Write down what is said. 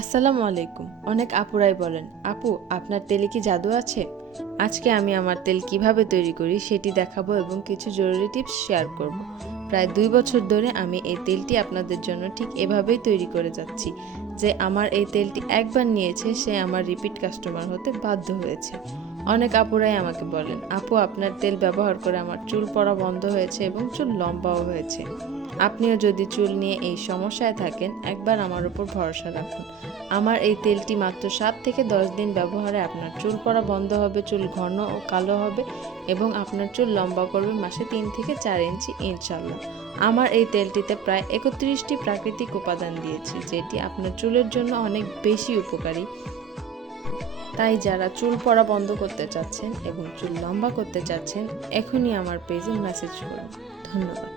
আসসালামু আলাইকুম। অনেক আপুরাই বলেন, আপু আপনার তেলে কি জাদু আছে? আজকে আমি আমার তেল কিভাবে তৈরি করি সেটি দেখাবো এবং কিছু জরুরি টিপস শেয়ার করব। প্রায় 2 বছর ধরে আমি এই তেলটি আপনাদের জন্য ঠিক এভাবেই তৈরি করে যাচ্ছি। যে আমার এই তেলটি একবার নিয়েছে সে আমার রিপিট কাস্টমার হতে বাধ্য হয়েছে। অনেক আপুরাই আমাকে বলেন, আপু আপনার তেল ব্যবহার করে আমার চুল পড়া বন্ধ হয়েছে এবং চুল লম্বাও হয়েছে। আপনিও যদি চুল নিয়ে এই সমস্যায় থাকেন, একবার আমার উপর ভরসা রাখুন। আমার এই তেলটি মাত্র 7 থেকে 10 দিন ব্যবহারে আপনার চুল পড়া বন্ধ হবে, চুল ঘন ও কালো হবে এবং আপনার চুল লম্বা করবে মাসে 3 থেকে 4 ইঞ্চি ইনশাল্লাহ। আমার এই তেলটিতে প্রায় 31টি প্রাকৃতিক উপাদান দিয়েছি, যেটি আপনার চুলের জন্য অনেক বেশি উপকারী। তাই যারা চুল পড়া বন্ধ করতে চাচ্ছেন এবং চুল লম্বা করতে চাচ্ছেন, এখনই আমার পেজে মেসেজ করুন। ধন্যবাদ।